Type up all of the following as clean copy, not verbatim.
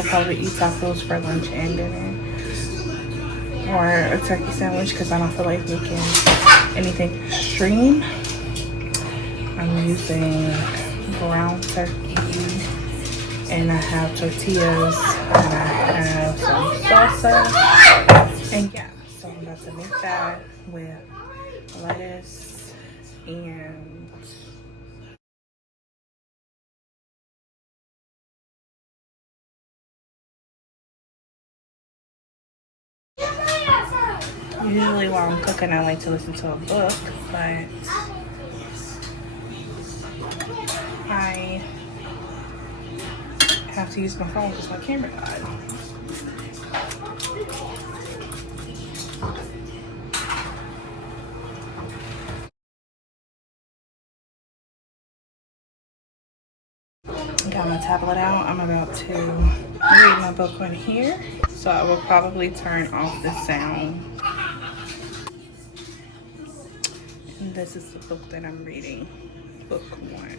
will probably eat tacos for lunch and dinner, or a turkey sandwich because I don't feel like making anything extreme. I'm using ground turkey, and I have tortillas, and I have some salsa, and yeah, so I'm about to make that with lettuce and usually while I'm cooking I like to listen to a book, but I have to use my phone because my camera died. Got my tablet out. I'm about to read my book on here, so I will probably turn off the sound. And this is the book that I'm reading, book 1.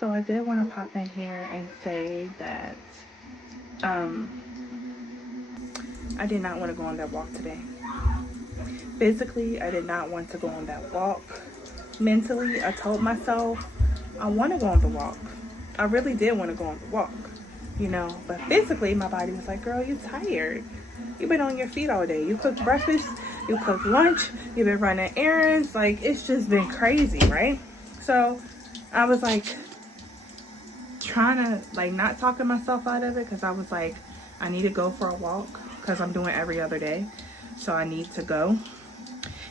So I did want to pop in here and say that I did not want to go on that walk today. Physically, I did not want to go on that walk. Mentally, I told myself I want to go on the walk. I really did want to go on the walk, you know. But physically, my body was like, girl, you're tired. You've been on your feet all day. You cooked breakfast, you cooked lunch, you've been running errands. Like, it's just been crazy, right? So I was like trying to like not talking myself out of it, because I was like, I need to go for a walk because I'm doing every other day. So I need to go.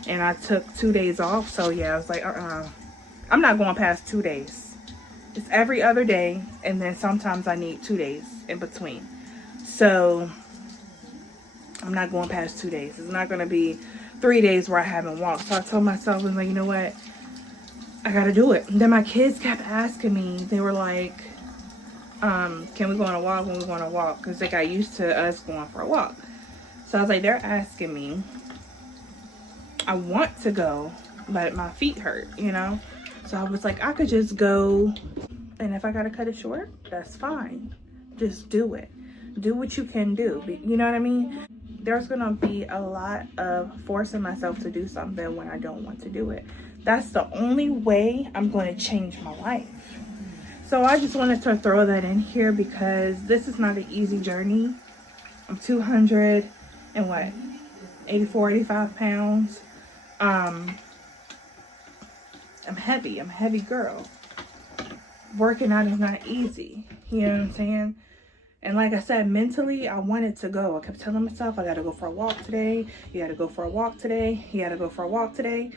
And I took 2 days off. So yeah, I was like, I'm not going past 2 days. It's every other day. And then sometimes I need 2 days in between. So I'm not going past 2 days. It's not going to be 3 days where I haven't walked. So I told myself, I was like, you know what? I got to do it. And then my kids kept asking me. They were like, can we go on a walk when we go on a walk? Because they got used to us going for a walk. So I was like, they're asking me. I want to go, but my feet hurt, you know? So I was like, I could just go. And if I got to cut it short, that's fine. Just do it. Do what you can do. You know what I mean? There's going to be a lot of forcing myself to do something when I don't want to do it. That's the only way I'm going to change my life. So I just wanted to throw that in here because this is not an easy journey. I'm 200 and what? 84, 85 pounds. I'm heavy. I'm a heavy girl. Working out is not easy. You know what I'm saying? And like I said, mentally, I wanted to go. I kept telling myself, I got to go for a walk today. You got to go for a walk today. You got to go for a walk today.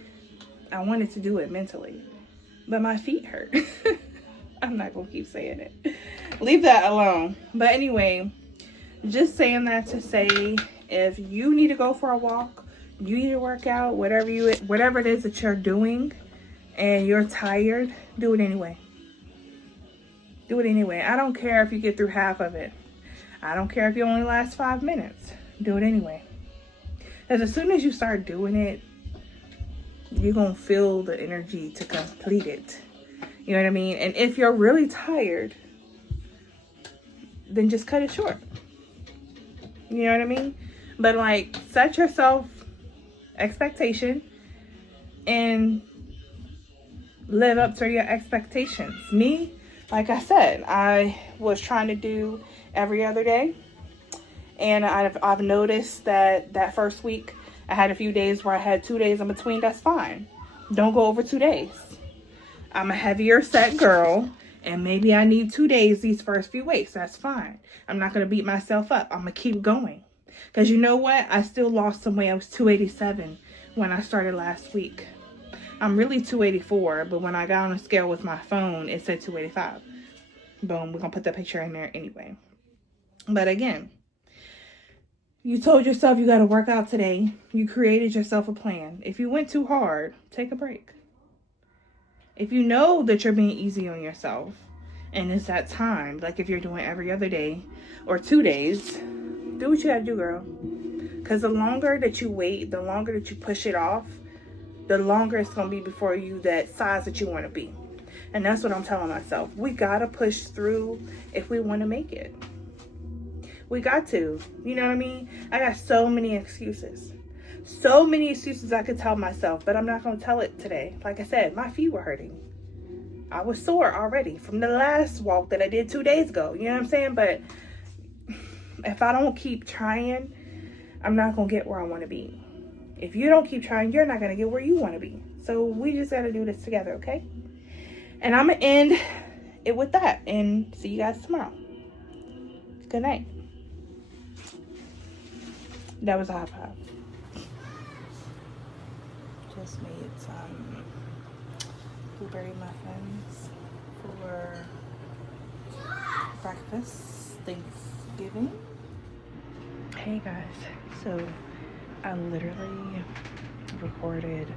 I wanted to do it mentally. But my feet hurt. I'm not going to keep saying it. Leave that alone. But anyway, just saying that to say, if you need to go for a walk, you need to work out, whatever it is that you're doing, and you're tired, do it anyway. Do it anyway. I don't care if you get through half of it. I don't care if you only last 5 minutes. Do it anyway. Because as soon as you start doing it, you're going to feel the energy to complete it. You know what I mean? And if you're really tired, then just cut it short. You know what I mean? But like, set yourself expectation and live up to your expectations. Me, like I said, I was trying to do every other day. And I've noticed that first week, I had a few days where I had 2 days in between. That's fine. Don't go over 2 days. I'm a heavier set girl, and maybe I need 2 days these first few weeks. That's fine. I'm not going to beat myself up. I'm going to keep going. Because you know what? I still lost some weight. I was 287 when I started last week. I'm really 284, but when I got on a scale with my phone, it said 285. Boom. We're going to put that picture in there anyway. But again, you told yourself you got to work out today. You created yourself a plan. If you went too hard, take a break. If you know that you're being easy on yourself and it's that time, like if you're doing every other day or 2 days, do what you gotta do, girl. Because the longer that you wait, the longer that you push it off, the longer it's gonna be before you that size that you want to be. And that's what I'm telling myself. We gotta push through if we want to make it. We got to. You know what I mean? I got so many excuses. So many excuses I could tell myself, but I'm not going to tell it today. Like I said, my feet were hurting. I was sore already from the last walk that I did 2 days ago. You know what I'm saying? But if I don't keep trying, I'm not going to get where I want to be. If you don't keep trying, you're not going to get where you want to be. So we just got to do this together, okay? And I'm going to end it with that. And see you guys tomorrow. Good night. That was a high five. Just made some blueberry muffins for breakfast, Thanksgiving. Hey guys, so I literally recorded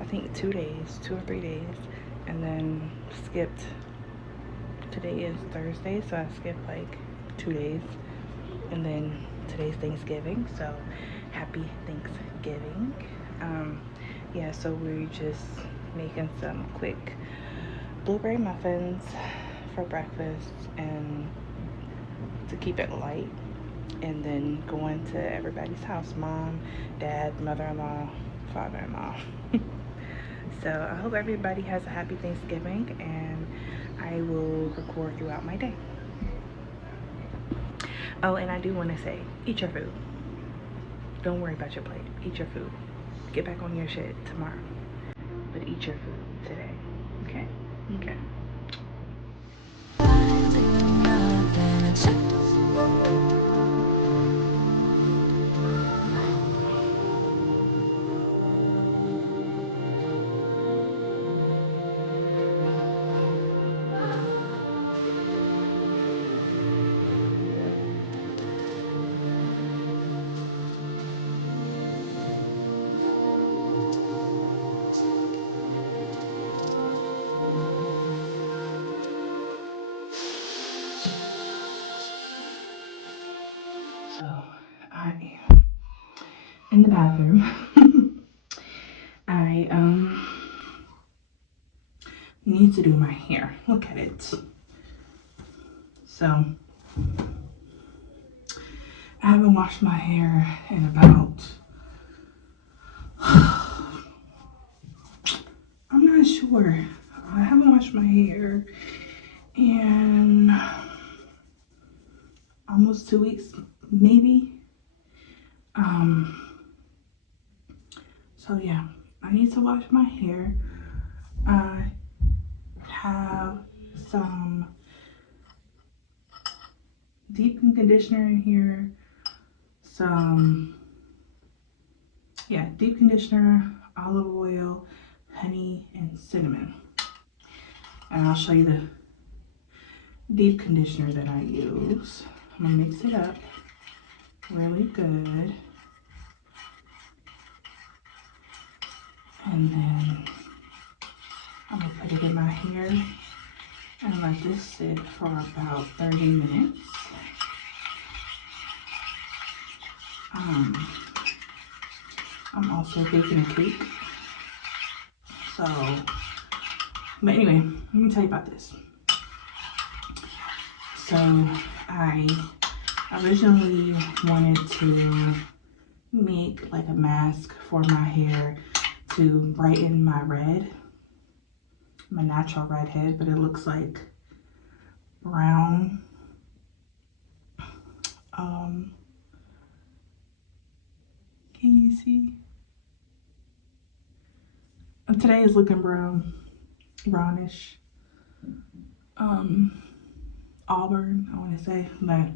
I think 2 days, 2 or 3 days, and then skipped. Today is Thursday, so I skipped like 2 days, and then today's Thanksgiving, so happy Thanksgiving. Yeah, so we're just making some quick blueberry muffins for breakfast and to keep it light, and then going to everybody's house, mom, dad, mother-in-law, father-in-law. So I hope everybody has a happy Thanksgiving, and I will record throughout my day. Oh, and I do want to say, eat your food. Don't worry about your plate. Eat your food. Get back on your shit tomorrow. But eat your food today. Okay? Okay. I am in the bathroom. I need to do my hair. Look at it. So I haven't washed my hair in about I'm not sure. I haven't washed my hair in almost 2 weeks, maybe. So yeah, I need to wash my hair. I have some deep conditioner in here. Deep conditioner, olive oil, honey, and cinnamon. And I'll show you the deep conditioner that I use. I'm gonna mix it up really good. And then I'm gonna put it in my hair and let this sit for about 30 minutes. I'm also baking a cake. But anyway, let me tell you about this. So I originally wanted to make like a mask for my hair to brighten my natural red head, but it looks like brown. Can you see? Today is looking brownish, auburn, I want to say, but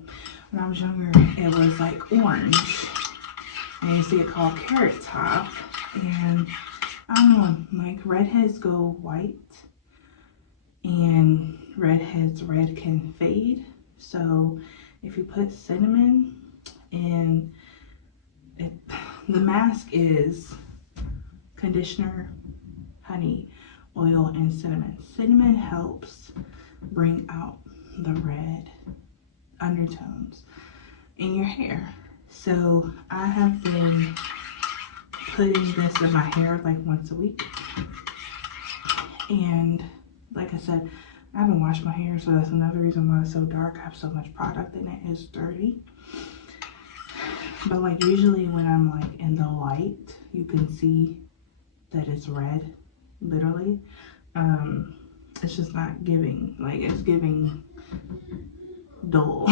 when I was younger, it was like orange. And you see it called carrot top, and I don't know, like redheads go white, and redheads red can fade. So if you put cinnamon in it, the mask is conditioner, honey, oil, and cinnamon. Cinnamon helps bring out the red undertones in your hair. So I have been putting this in my hair like once a week. And like I said, I haven't washed my hair, so that's another reason why it's so dark. I have so much product in it. It's dirty. But like usually when I'm like in the light, you can see that it's red, literally. It's just not giving, like it's giving dull.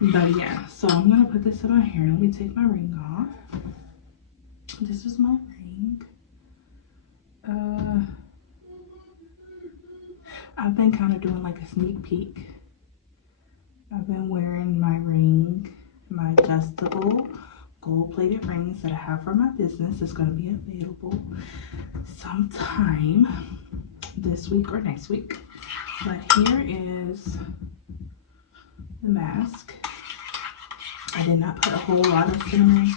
But yeah, so I'm gonna put this in my hair. Let me take my ring off. This is my ring. I've been kind of doing like a sneak peek. I've been wearing my ring, my adjustable gold-plated rings that I have for my business. Is going to be available sometime this week or next week. But here is the mask. I did not put a whole lot of cinnamon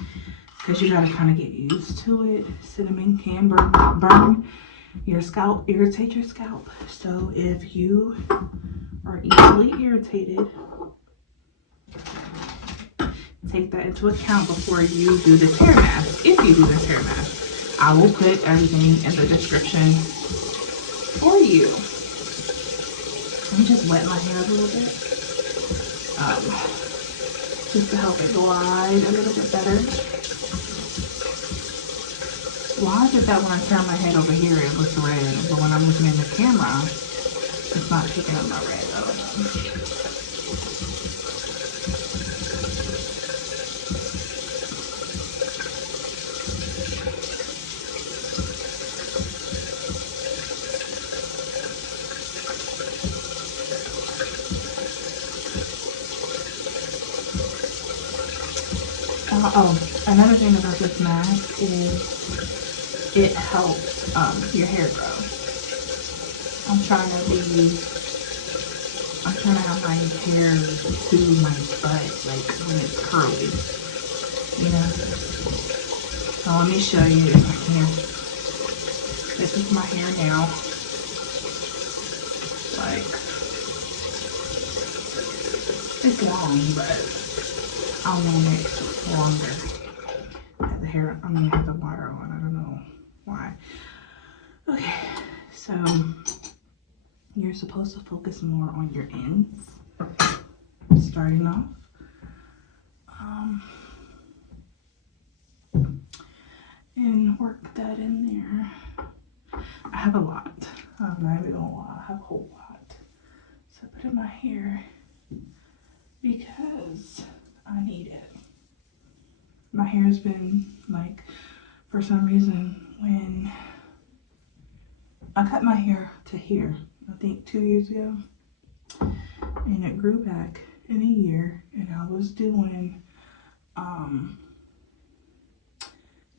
because you got to kind of get used to it. Cinnamon can burn your scalp, irritate your scalp. So if you are easily irritated, take that into account before you do this hair mask. If you do this hair mask, I will put everything in the description for you. Let me just wet my hair a little bit, just to help it glide a little bit better. Why is it that when I turn my head over here it looks red, but when I'm looking in the camera, it's not picking up my red? Another thing about this mask is it helps your hair grow. I'm trying to have my hair to my butt, like when it's curly, you know? So let me show you if I can. This is my hair now. Like, it's long, but I want it longer. I had the hair, I mean, I had the water on. I don't know why. Okay, so you're supposed to focus more on your ends, starting off. And work that in there. I have a lot. I'm not even gonna lie, I have a whole lot. So I put in my hair because I need it. My hair has been like, for some reason, when I cut my hair to here, I think 2 years ago, and it grew back in a year, and I was doing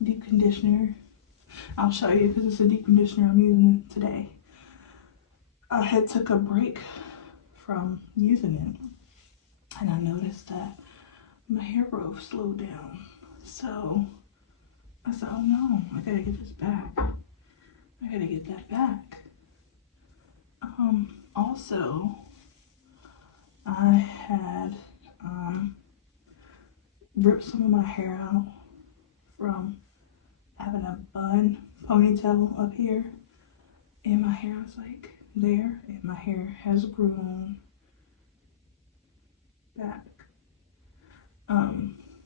deep conditioner. I'll show you because it's a deep conditioner I'm using today. I had took a break from using it, and I noticed that my hair growth slowed down. So I said, oh no, I gotta get this back. I gotta get that back. Also, I had ripped some of my hair out from having a bun ponytail up here, and my hair was like there, and my hair has grown back.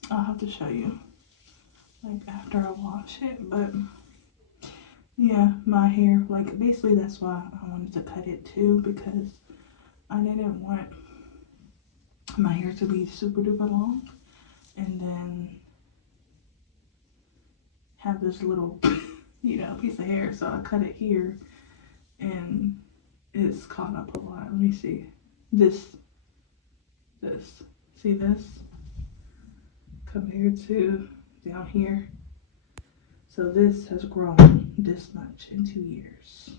I'll have to show you like after I wash it, but yeah, my hair, like basically that's why I wanted to cut it too, because I didn't want my hair to be super duper long and then have this little piece of hair. So I cut it here and it's caught up a lot. Let me see this, see this compared to down here. So this has grown this much in 2 years.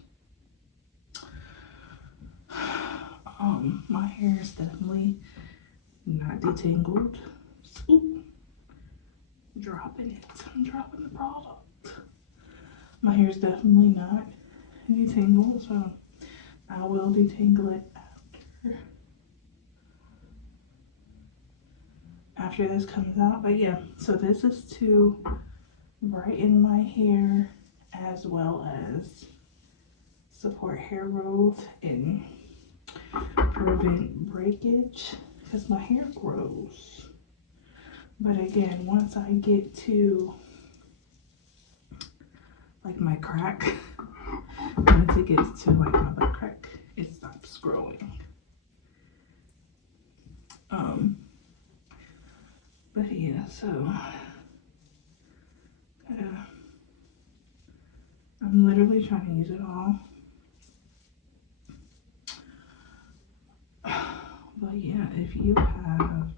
My hair is definitely not detangled. Ooh, dropping it. I'm dropping the product. My hair is definitely not detangled, so I will detangle it after this comes out. But yeah, so this is to brighten my hair as well as support hair growth and prevent breakage because my hair grows. But again, once I get to like my crack, once it gets to like my butt crack, it stops growing. But yeah, so I'm literally trying to use it all. But yeah, if you have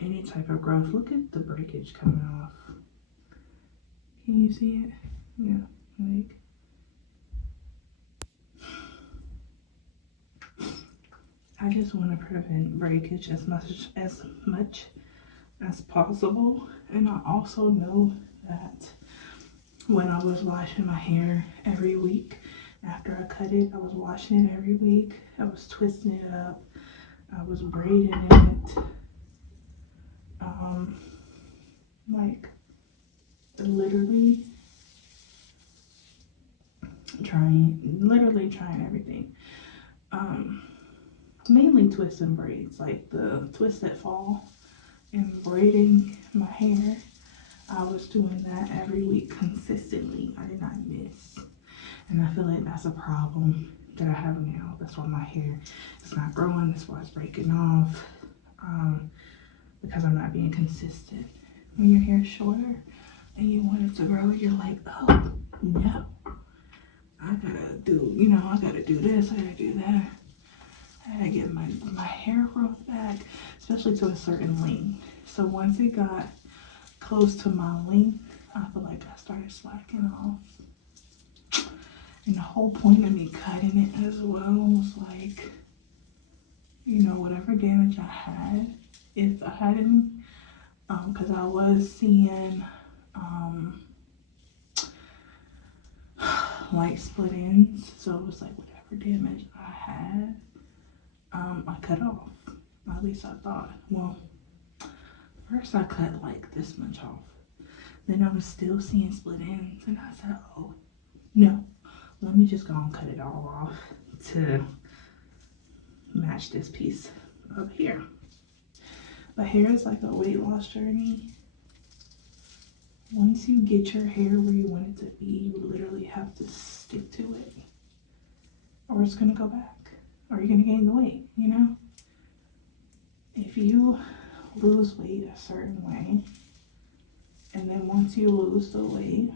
any type of growth, look at the breakage coming off. Can you see it? Yeah, like I just want to prevent breakage as much as possible. And I also know that when I was washing my hair every week after I cut it, I was washing it every week. I was twisting it up. I was braiding it. Like literally trying everything. Mainly twists and braids, like the twists that fall and braiding my hair. I was doing that every week consistently. I did not miss. And I feel like that's a problem that I have now. That's why my hair is not growing. That's why it's breaking off. Because I'm not being consistent. When your hair is shorter and you want it to grow, you're like, oh, no. I gotta do this, I gotta do that. I gotta get my hair growth back, especially to a certain length. So once it got close to my length, I feel like I started slacking off. And the whole point of me cutting it as well was like, whatever damage I had, if I had any, because I was seeing like split ends, so it was like whatever damage I had, I cut off. At least I thought. Well, First I cut like this much off. Then I was still seeing split ends, and I said, oh, no, let me just go and cut it all off to match this piece up here. But hair is like a weight loss journey. Once you get your hair where you want it to be, you literally have to stick to it, or it's gonna go back, or you're gonna gain the weight, you know? If you lose weight a certain way, and then once you lose the weight,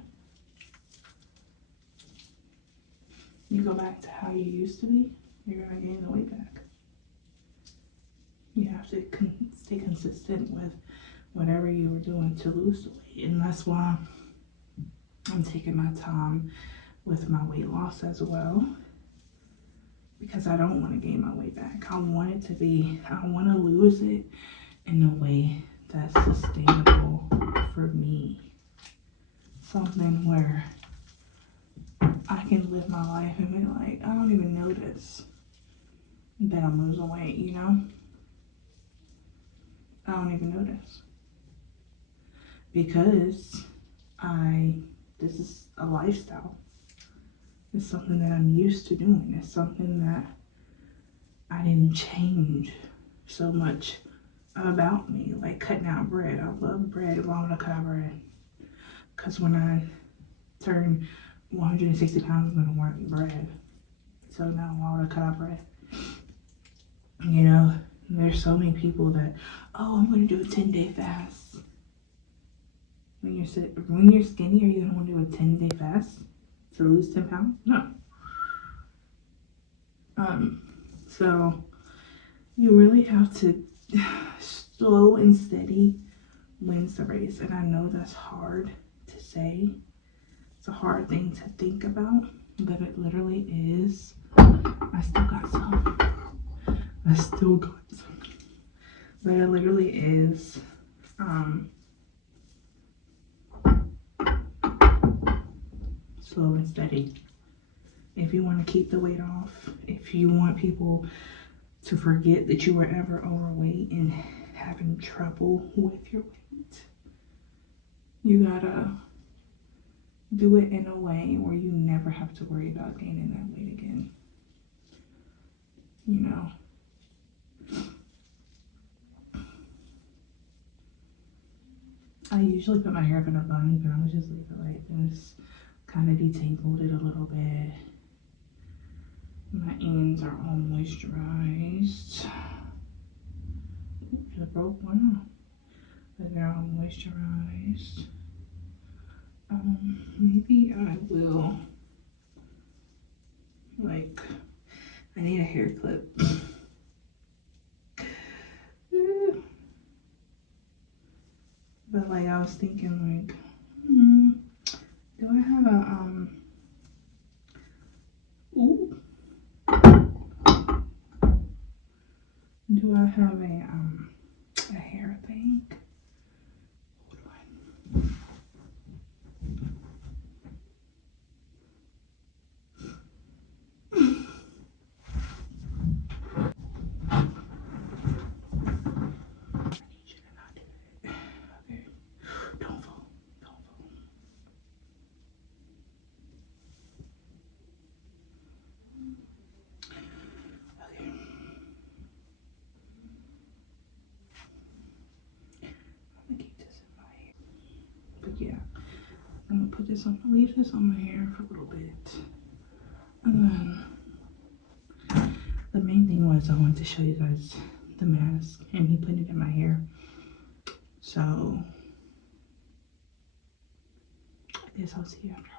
you go back to how you used to be, you're gonna gain the weight back. You have to stay consistent with whatever you were doing to lose the weight. And that's why I'm taking my time with my weight loss as well, because I don't want to gain my weight back. I want it to be, I want to lose it in a way that's sustainable for me. Something where I can live my life and be like, I don't even notice that I'm losing weight, you know? I don't even notice. Because this is a lifestyle. It's something that I'm used to doing. It's something that I didn't change so much about me. Like cutting out bread. I love bread. Why would I cut out bread? Because when I turn 160 pounds, I'm going to want bread. So now why would I cut out bread? You know, there's so many people that, oh, I'm going to do a 10-day fast. When you're skinny, are you going to want to do a 10-day fast to lose 10 pounds? No. So you really have to slow and steady wins the race. And I know that's hard to say. It's a hard thing to think about, but it literally is. I still got some. But it literally is. Slow and steady. If you want to keep the weight off, if you want people to forget that you were ever overweight and having trouble with your weight, you gotta do it in a way where you never have to worry about gaining that weight again. You know? I usually put my hair up in a bun, but I would just leave it like this. Kind of detangled it a little bit. My ends are all moisturized. Oops, I broke one off. But they're all moisturized. Maybe I will, like, I need a hair clip. But like, I was thinking like, do I have a, do I have a hair thing? But yeah, I'm gonna put this on, leave this on my hair for a little bit. And then the main thing was I wanted to show you guys the mask, and he put it in my hair. So I guess I'll see you after.